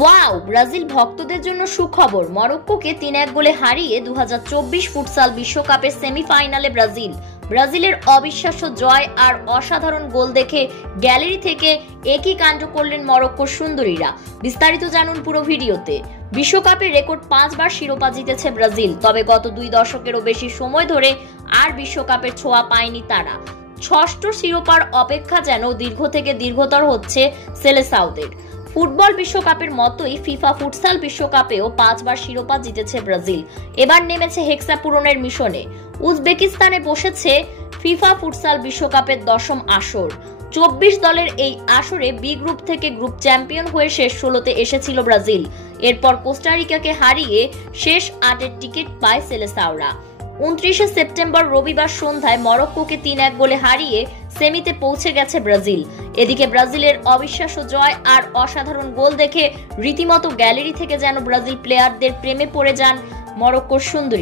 Wow, Brazil ভক্তদের জন্য সুখবর। মরক্কোকে 3-1 গোলে হারিয়ে 2024 ফুটসাল বিশ্বকাপের সেমিফাইনালে ব্রাজিলের অবিশ্বাস্য জয় আর অসাধারণ গোল দেখে গ্যালারি থেকে একই কাণ্ড করলেন মরক্কোর সুন্দরীরা। বিস্তারিত জানুন পুরো ভিডিওতে। বিশ্বকাপে রেকর্ড 5 বার শিরোপা জিতেছে ব্রাজিল, তবে গত 2 দশকেরও বেশি সময় ধরে আর বিশ্বকাপের ছোঁয়া পায়নি তারা। ষষ্ঠ শিরোপার অপেক্ষা যেন দীর্ঘ থেকে দীর্ঘতর হচ্ছে সেলেসাওদের। ফুটবল বিশ্বকাপের মতোই ফিফা ফুটসাল বিশ্বকাপেও 5 বার শিরোপা জিতেছে ব্রাজিল। এবার নেমেছে হেক্সা পূরণের মিশনে। উজবেকিস্তানে বসেছে ফিফা ফুটসাল বিশ্বকাপের 10ম আসর। 24 দলের এই আসরে বি গ্রুপ থেকে গ্রুপ চ্যাম্পিয়ন হয়ে শেষ 16তে এসেছিল ব্রাজিল। এরপর কোস্টারিকাকে হারিয়ে শেষ 8-এর টিকিট পায় সেলেসাওরা। 29 সেপ্টেম্বর রবিবার সন্ধ্যায় মরক্কোকে 3-1 গোলে হারিয়ে সেমিতে পৌঁছে গেছে ব্রাজিল। এদিকে ব্রাজিলের অবিশ্বাস্য জয় আর অসাধারণ গোল দেখে রীতিমতো গ্যালারি থেকে যেন ব্রাজিল প্লেয়ারদের প্রেমে পড়ে যান মরক্কোর সুন্দরী।